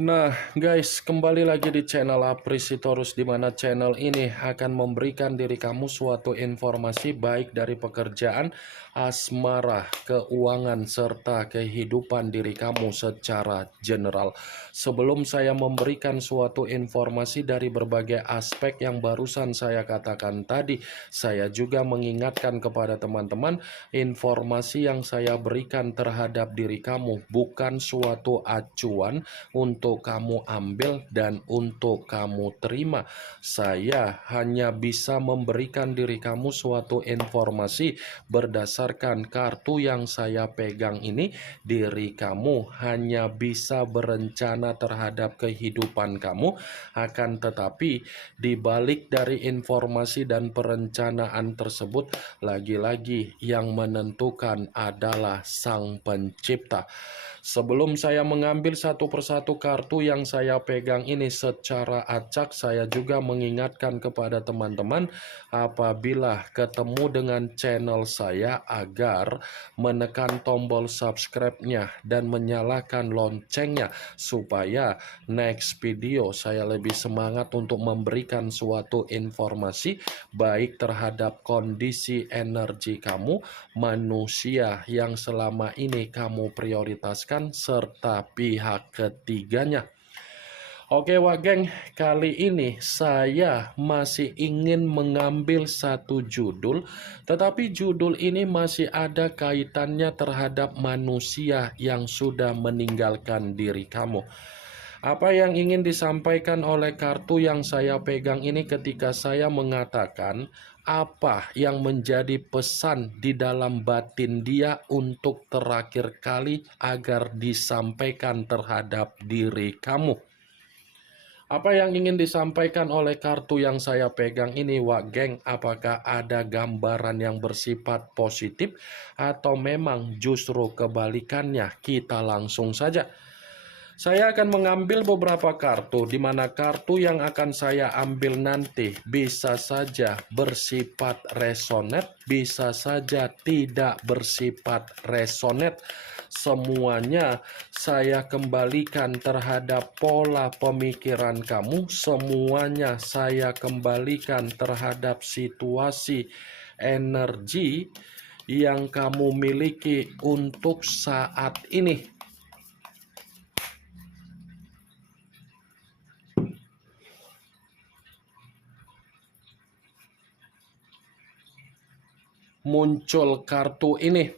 Nah guys, kembali lagi di channel Aprisitorus, di mana channel ini akan memberikan diri kamu suatu informasi baik dari pekerjaan, asmara, keuangan, serta kehidupan diri kamu secara general. Sebelum saya memberikan suatu informasi dari berbagai aspek yang barusan saya katakan tadi, saya juga mengingatkan kepada teman-teman, informasi yang saya berikan terhadap diri kamu bukan suatu acuan untuk kamu ambil dan untuk kamu terima. Saya hanya bisa memberikan diri kamu suatu informasi berdasarkan kartu yang saya pegang ini. Diri kamu hanya bisa berencana terhadap kehidupan kamu, akan tetapi di balik dari informasi dan perencanaan tersebut, lagi-lagi yang menentukan adalah Sang Pencipta. Sebelum saya mengambil satu persatu kartu yang saya pegang ini secara acak, saya juga mengingatkan kepada teman-teman apabila ketemu dengan channel saya agar menekan tombol subscribe-nya dan menyalakan loncengnya supaya next video saya lebih semangat untuk memberikan suatu informasi baik terhadap kondisi energi kamu, manusia yang selama ini kamu prioritaskan, serta pihak ketiganya. Oke wak geng, kali ini saya masih ingin mengambil satu judul, tetapi judul ini masih ada kaitannya terhadap manusia yang sudah meninggalkan diri kamu. Apa yang ingin disampaikan oleh kartu yang saya pegang ini ketika saya mengatakan apa yang menjadi pesan di dalam batin dia untuk terakhir kali agar disampaikan terhadap diri kamu? Apa yang ingin disampaikan oleh kartu yang saya pegang ini, wak geng? Apakah ada gambaran yang bersifat positif atau memang justru kebalikannya? Kita langsung saja. Saya akan mengambil beberapa kartu, di mana kartu yang akan saya ambil nanti bisa saja bersifat resonate, bisa saja tidak bersifat resonate. Semuanya saya kembalikan terhadap pola pemikiran kamu, semuanya saya kembalikan terhadap situasi energi yang kamu miliki untuk saat ini. Muncul kartu ini.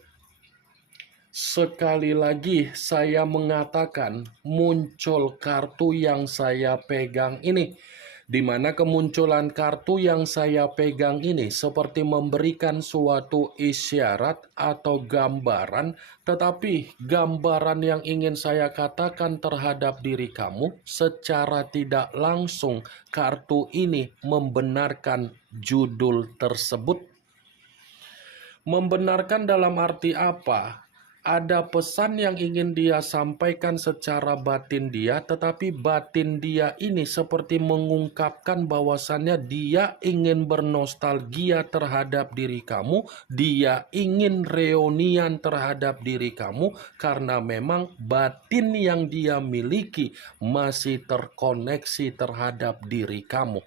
Sekali lagi saya mengatakan muncul kartu yang saya pegang ini, di mana kemunculan kartu yang saya pegang ini seperti memberikan suatu isyarat atau gambaran, tetapi gambaran yang ingin saya katakan terhadap diri kamu secara tidak langsung, kartu ini membenarkan judul tersebut. Membenarkan dalam arti apa? Ada pesan yang ingin dia sampaikan secara batin dia, tetapi batin dia ini seperti mengungkapkan bahwasannya dia ingin bernostalgia terhadap diri kamu, dia ingin reunian terhadap diri kamu, karena memang batin yang dia miliki masih terkoneksi terhadap diri kamu.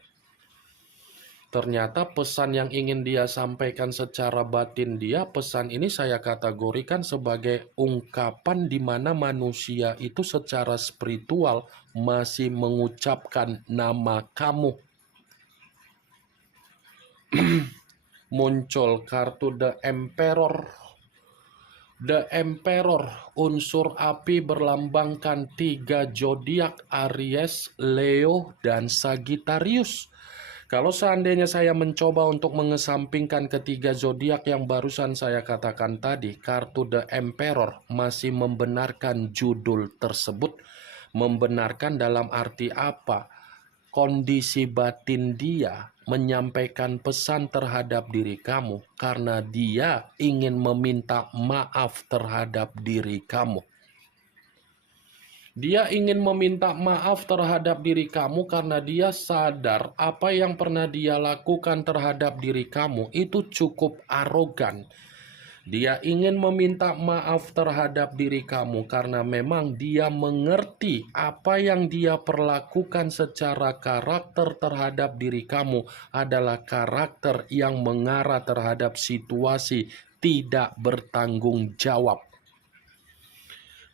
Ternyata pesan yang ingin dia sampaikan secara batin dia, pesan ini saya kategorikan sebagai ungkapan di mana manusia itu secara spiritual masih mengucapkan nama kamu. Muncul kartu The Emperor. The Emperor, unsur api, berlambangkan 3 zodiak: Aries, Leo, dan Sagittarius. Kalau seandainya saya mencoba untuk mengesampingkan ketiga zodiak yang barusan saya katakan tadi, kartu The Emperor masih membenarkan judul tersebut. Membenarkan dalam arti apa? Kondisi batin dia menyampaikan pesan terhadap diri kamu karena dia ingin meminta maaf terhadap diri kamu. Dia ingin meminta maaf terhadap diri kamu karena dia sadar apa yang pernah dia lakukan terhadap diri kamu itu cukup arogan. Dia ingin meminta maaf terhadap diri kamu karena memang dia mengerti apa yang dia perlakukan secara karakter terhadap diri kamu adalah karakter yang mengarah terhadap situasi tidak bertanggung jawab.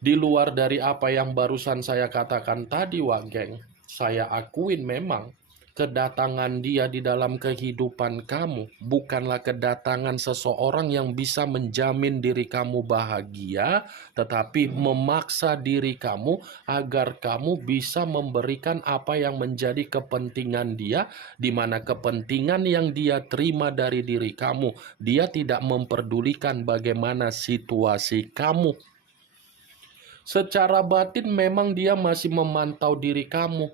Di luar dari apa yang barusan saya katakan tadi, Wak Geng, saya akuin memang kedatangan dia di dalam kehidupan kamu bukanlah kedatangan seseorang yang bisa menjamin diri kamu bahagia, tetapi memaksa diri kamu agar kamu bisa memberikan apa yang menjadi kepentingan dia, di mana kepentingan yang dia terima dari diri kamu, dia tidak memperdulikan bagaimana situasi kamu. Secara batin memang dia masih memantau diri kamu.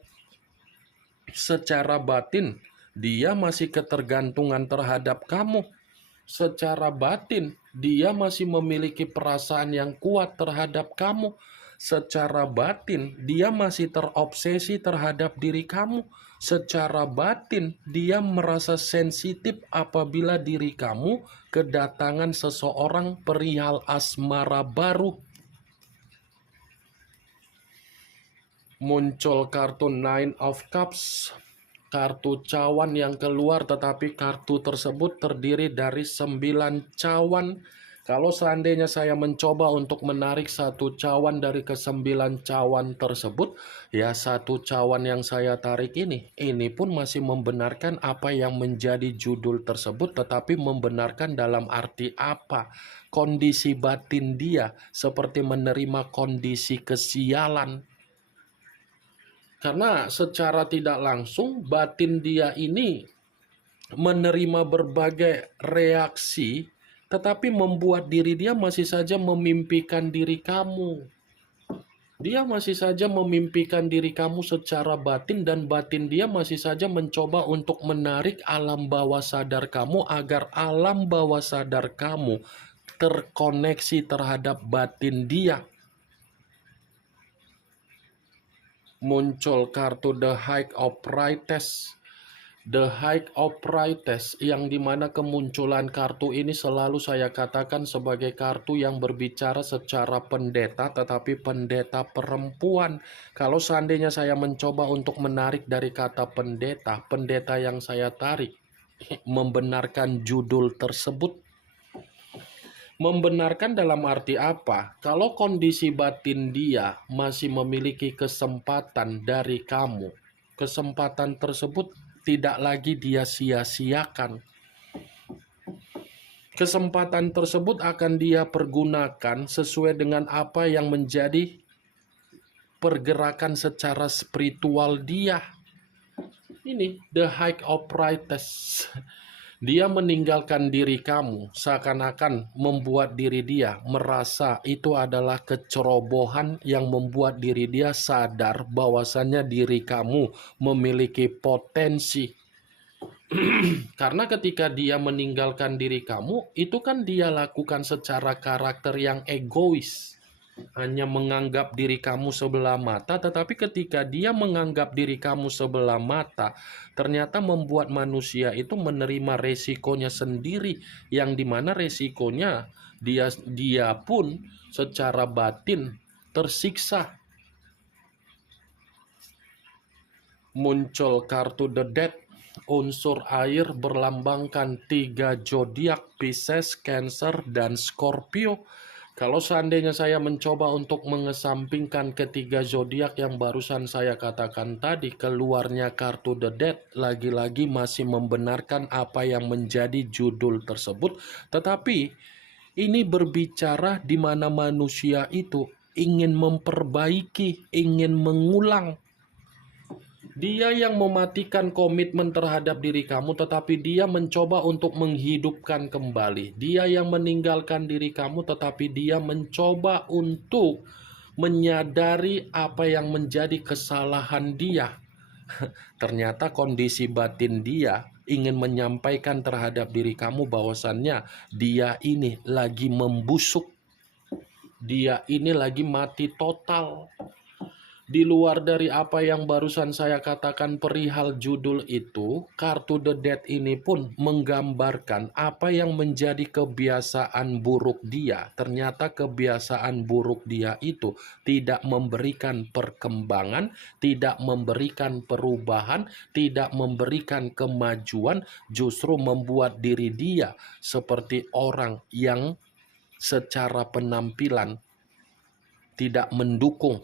Secara batin, dia masih ketergantungan terhadap kamu. Secara batin, dia masih memiliki perasaan yang kuat terhadap kamu. Secara batin, dia masih terobsesi terhadap diri kamu. Secara batin, dia merasa sensitif apabila diri kamu kedatangan seseorang perihal asmara baru. Muncul kartu Nine of Cups, kartu cawan yang keluar, tetapi kartu tersebut terdiri dari 9 cawan. Kalau seandainya saya mencoba untuk menarik satu cawan dari ke-9 cawan tersebut, ya satu cawan yang saya tarik ini pun masih membenarkan apa yang menjadi judul tersebut, tetapi membenarkan dalam arti apa? Kondisi batin dia seperti menerima kondisi kesialan. Karena secara tidak langsung batin dia ini menerima berbagai reaksi, tetapi membuat diri dia masih saja memimpikan diri kamu. Dia masih saja memimpikan diri kamu secara batin, dan batin dia masih saja mencoba untuk menarik alam bawah sadar kamu agar alam bawah sadar kamu terkoneksi terhadap batin dia. Muncul kartu The High of Priestess. The High of Priestess, yang dimana kemunculan kartu ini selalu saya katakan sebagai kartu yang berbicara secara pendeta, tetapi pendeta perempuan. Kalau seandainya saya mencoba untuk menarik dari kata pendeta, pendeta yang saya tarik membenarkan judul tersebut. Membenarkan dalam arti apa? Kalau kondisi batin dia masih memiliki kesempatan dari kamu, kesempatan tersebut tidak lagi dia sia-siakan. Kesempatan tersebut akan dia pergunakan sesuai dengan apa yang menjadi pergerakan secara spiritual dia. Ini The High of Priestess. Dia meninggalkan diri kamu, seakan-akan membuat diri dia merasa itu adalah kecerobohan yang membuat diri dia sadar bahwasannya diri kamu memiliki potensi. Karena ketika dia meninggalkan diri kamu, itu kan dia lakukan secara karakter yang egois. Hanya menganggap diri kamu sebelah mata, tetapi ketika dia menganggap diri kamu sebelah mata, ternyata membuat manusia itu menerima resikonya sendiri, yang dimana resikonya dia pun secara batin tersiksa. Muncul kartu The Death, unsur air berlambangkan 3 zodiak, Pisces, Cancer, dan Scorpio. Kalau seandainya saya mencoba untuk mengesampingkan ketiga zodiak yang barusan saya katakan tadi, keluarnya kartu The Death lagi-lagi masih membenarkan apa yang menjadi judul tersebut. Tetapi ini berbicara di mana manusia itu ingin memperbaiki, ingin mengulang. Dia yang mematikan komitmen terhadap diri kamu, tetapi dia mencoba untuk menghidupkan kembali. Dia yang meninggalkan diri kamu, tetapi dia mencoba untuk menyadari apa yang menjadi kesalahan dia. Ternyata kondisi batin dia ingin menyampaikan terhadap diri kamu bahwasannya dia ini lagi membusuk. Dia ini lagi mati total. Di luar dari apa yang barusan saya katakan perihal judul itu, kartu The Dead ini pun menggambarkan apa yang menjadi kebiasaan buruk dia. Ternyata kebiasaan buruk dia itu tidak memberikan perkembangan, tidak memberikan perubahan, tidak memberikan kemajuan, justru membuat diri dia seperti orang yang secara penampilan tidak mendukung.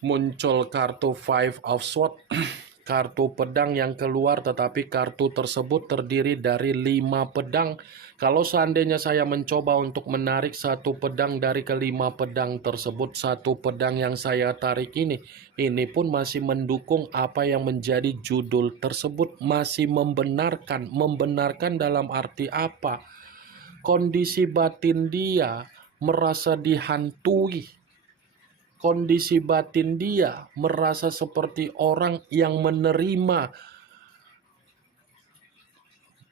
Muncul kartu Five of Swords, kartu pedang yang keluar, tetapi kartu tersebut terdiri dari 5 pedang. Kalau seandainya saya mencoba untuk menarik satu pedang dari kelima pedang tersebut, satu pedang yang saya tarik ini pun masih mendukung apa yang menjadi judul tersebut, masih membenarkan dalam arti apa? Kondisi batin dia merasa dihantui. Kondisi batin dia merasa seperti orang yang menerima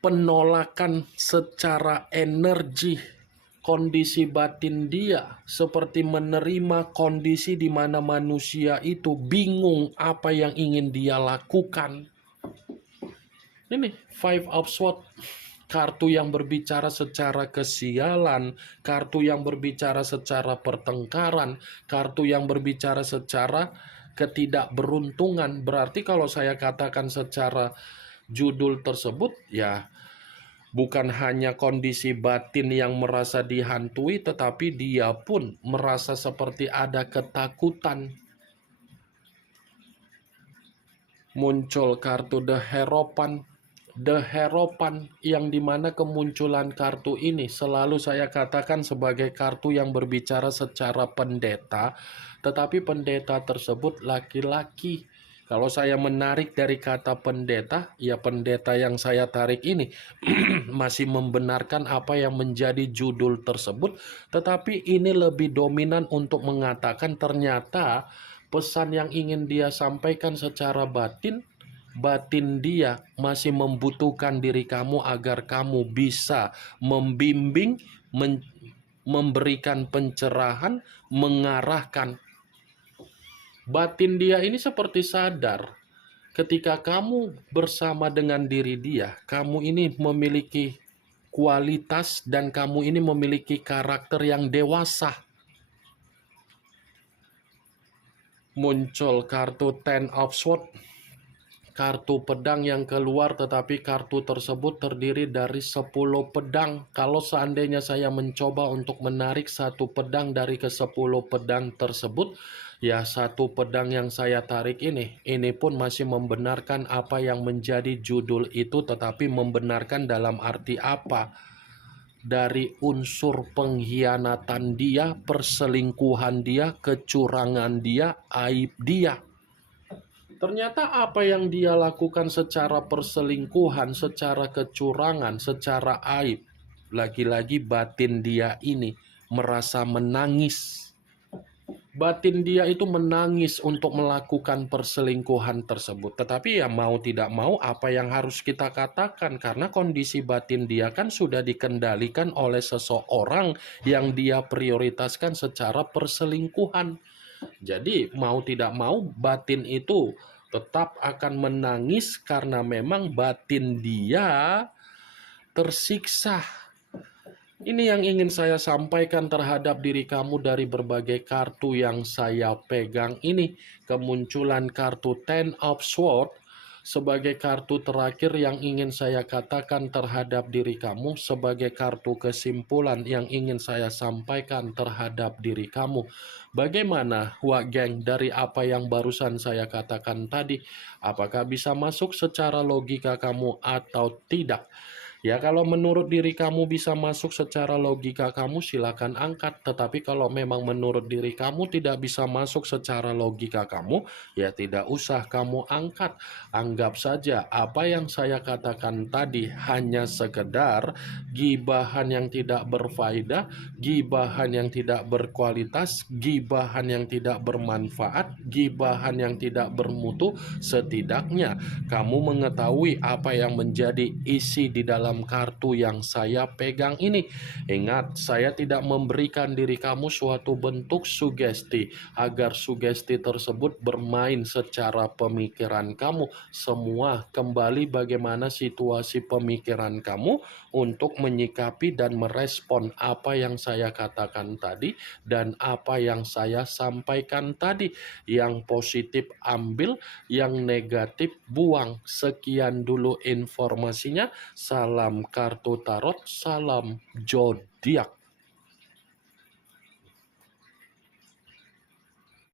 penolakan secara energi. Kondisi batin dia seperti menerima kondisi di mana manusia itu bingung apa yang ingin dia lakukan. Ini Five of Swords. Kartu yang berbicara secara kesialan, kartu yang berbicara secara pertengkaran, kartu yang berbicara secara ketidakberuntungan. Berarti kalau saya katakan secara judul tersebut, ya bukan hanya kondisi batin yang merasa dihantui, tetapi dia pun merasa seperti ada ketakutan. Muncul kartu The Hierophant, yang dimana kemunculan kartu ini selalu saya katakan sebagai kartu yang berbicara secara pendeta, tetapi pendeta tersebut laki-laki. Kalau saya menarik dari kata pendeta, ya pendeta yang saya tarik ini masih membenarkan apa yang menjadi judul tersebut, tetapi ini lebih dominan untuk mengatakan ternyata pesan yang ingin dia sampaikan secara batin dia masih membutuhkan diri kamu agar kamu bisa membimbing, memberikan pencerahan, mengarahkan. Batin dia ini seperti sadar ketika kamu bersama dengan diri dia, kamu ini memiliki kualitas dan kamu ini memiliki karakter yang dewasa. Muncul kartu Ten of Swords, kartu pedang yang keluar, tetapi kartu tersebut terdiri dari 10 pedang. Kalau seandainya saya mencoba untuk menarik satu pedang dari ke-10 pedang tersebut, ya satu pedang yang saya tarik ini pun masih membenarkan apa yang menjadi judul itu, tetapi membenarkan dalam arti apa? Dari unsur pengkhianatan dia, perselingkuhan dia, kecurangan dia, aib dia. Ternyata apa yang dia lakukan secara perselingkuhan, secara kecurangan, secara aib, lagi-lagi batin dia ini merasa menangis. Batin dia itu menangis untuk melakukan perselingkuhan tersebut. Tetapi ya mau tidak mau apa yang harus kita katakan, karena kondisi batin dia kan sudah dikendalikan oleh seseorang yang dia prioritaskan secara perselingkuhan. Jadi mau tidak mau batin itu tetap akan menangis karena memang batin dia tersiksa. Ini yang ingin saya sampaikan terhadap diri kamu dari berbagai kartu yang saya pegang ini. Kemunculan kartu Ten of Swords sebagai kartu terakhir yang ingin saya katakan terhadap diri kamu, sebagai kartu kesimpulan yang ingin saya sampaikan terhadap diri kamu. Bagaimana, Wak Geng, dari apa yang barusan saya katakan tadi? Apakah bisa masuk secara logika kamu atau tidak? Ya, kalau menurut diri kamu bisa masuk secara logika kamu, silakan angkat. Tetapi kalau memang menurut diri kamu tidak bisa masuk secara logika kamu, ya tidak usah kamu angkat. Anggap saja apa yang saya katakan tadi hanya sekedar gibahan yang tidak berfaedah, gibahan yang tidak berkualitas, gibahan yang tidak bermanfaat, gibahan yang tidak bermutu. Setidaknya kamu mengetahui apa yang menjadi isi di dalam dalam kartu yang saya pegang ini. Ingat, saya tidak memberikan diri kamu suatu bentuk sugesti agar sugesti tersebut bermain secara pemikiran kamu. Semua kembali bagaimana situasi pemikiran kamu untuk menyikapi dan merespon apa yang saya katakan tadi dan apa yang saya sampaikan tadi. Yang positif ambil, yang negatif buang. Sekian dulu informasinya. Salam kartu tarot, salam zodiak.